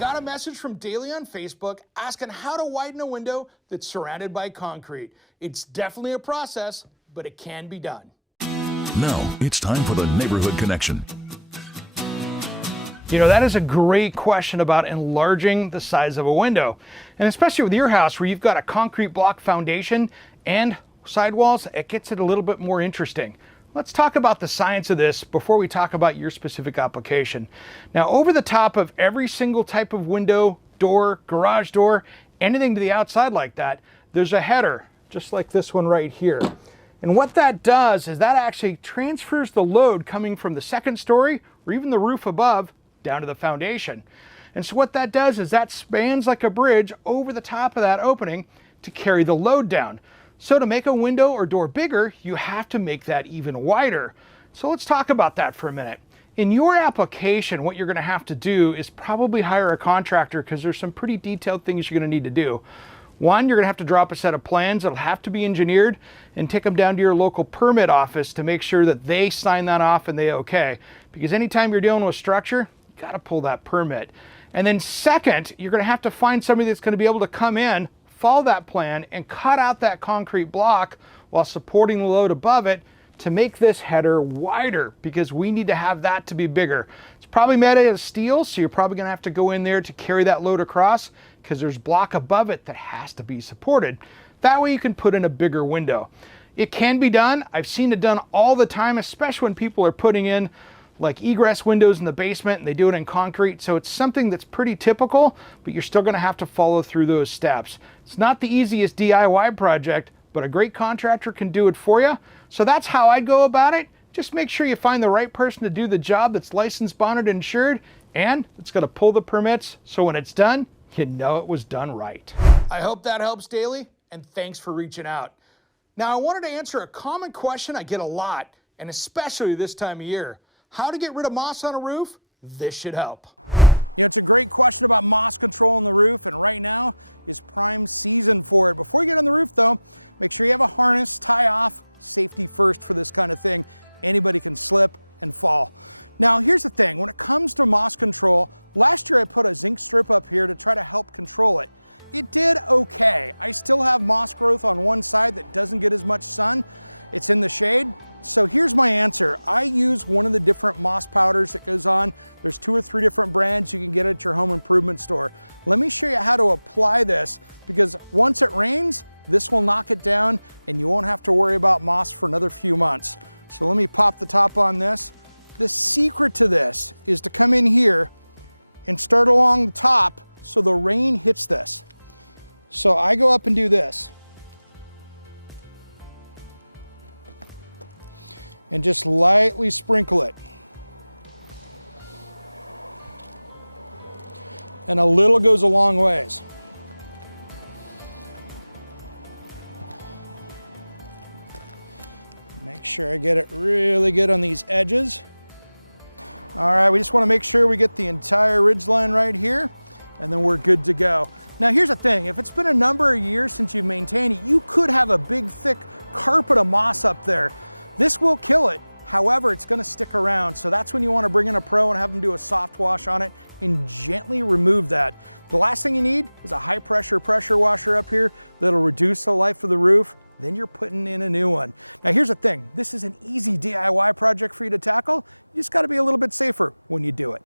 got a message from Daly on Facebook asking how to widen a window that's surrounded by concrete. It's definitely a process, but it can be done. Now it's time for the Neighborhood Connection. You know, that is a great question about enlarging the size of a window. And especially with your house where you've got a concrete block foundation and sidewalls, it gets it a little bit more interesting. Let's talk about the science of this before we talk about your specific application. Now, over the top of every single type of window, door, garage door, anything to the outside like that, there's a header, just like this one right here. And what that does is that actually transfers the load coming from the second story or even the roof above down to the foundation. And so what that does is that spans like a bridge over the top of that opening to carry the load down. So to make a window or door bigger, you have to make that even wider. So let's talk about that for a minute. In your application, what you're going to have to do is probably hire a contractor because there's some pretty detailed things you're going to need to do. One, you're going to have to drop a set of plans that'll have to be engineered and take them down to your local permit office to make sure that they sign that off and they okay. Because anytime you're dealing with structure, you got to pull that permit. And then second, you're going to have to find somebody that's going to be able to come in, follow that plan, and cut out that concrete block while supporting the load above it to make this header wider, because we need to have that to be bigger. It's probably made out of steel, so you're probably going to have to go in there to carry that load across because there's block above it that has to be supported. That way you can put in a bigger window. It can be done. I've seen it done all the time, especially when people are putting in like egress windows in the basement and they do it in concrete. So it's something that's pretty typical, but you're still going to have to follow through those steps. It's not the easiest DIY project, but a great contractor can do it for you. So that's how I go about it. Just make sure you find the right person to do the job that's licensed, bonded, and insured, and it's going to pull the permits. So when it's done, you know it was done right. I hope that helps, Daly, and thanks for reaching out. Now, I wanted to answer a common question I get a lot, and especially this time of year. How to get rid of moss on a roof? This should help. You know, it's a great question about moss control on the roof, and right now is prime season for it. Before you get on the roof though, make sure you have a harness, tie off, safety first for this kind of thing. Anybody can slip and fall. Now, here's the thing, when it comes to moss control, last year I put a zinc strip up here to try to help control it. It did okay. I still have moss growth on one side that doesn't get as much sun. It's in the shade. So here's my answer. I use one of the different moss powders that goes on. There's 2 or 3 different brands you can get at your home improvement store. Let me show you how to apply this, because once it rains, this will knock it down and you won't have to worry about moss for another few months. So let me pop the top on this. The secret to this is to come in here and start along the top so the rain hits this. So I go up and do this. And just lightly sprinkle it. And a little goes a long ways. Make sure I get it really good on these edges. All right, we just want to make sure we get the entire ridge line right here, and then we're good to go. Now here's the thing, if it's been a number of years since you've maintained it, you could have a big thick carpet of moss up there. This will kill it. However, it's going to stick around. So that's when you want to bring in a pro and have them do a soft wash on it and gently remove that. The last thing you need is a high pressure washer up here that'll reduce the life of the roof. Then you're putting in a new one. Now here's the thing. This is an easy DIY project for you to tackle. You just got to be a little bit safer when you do it.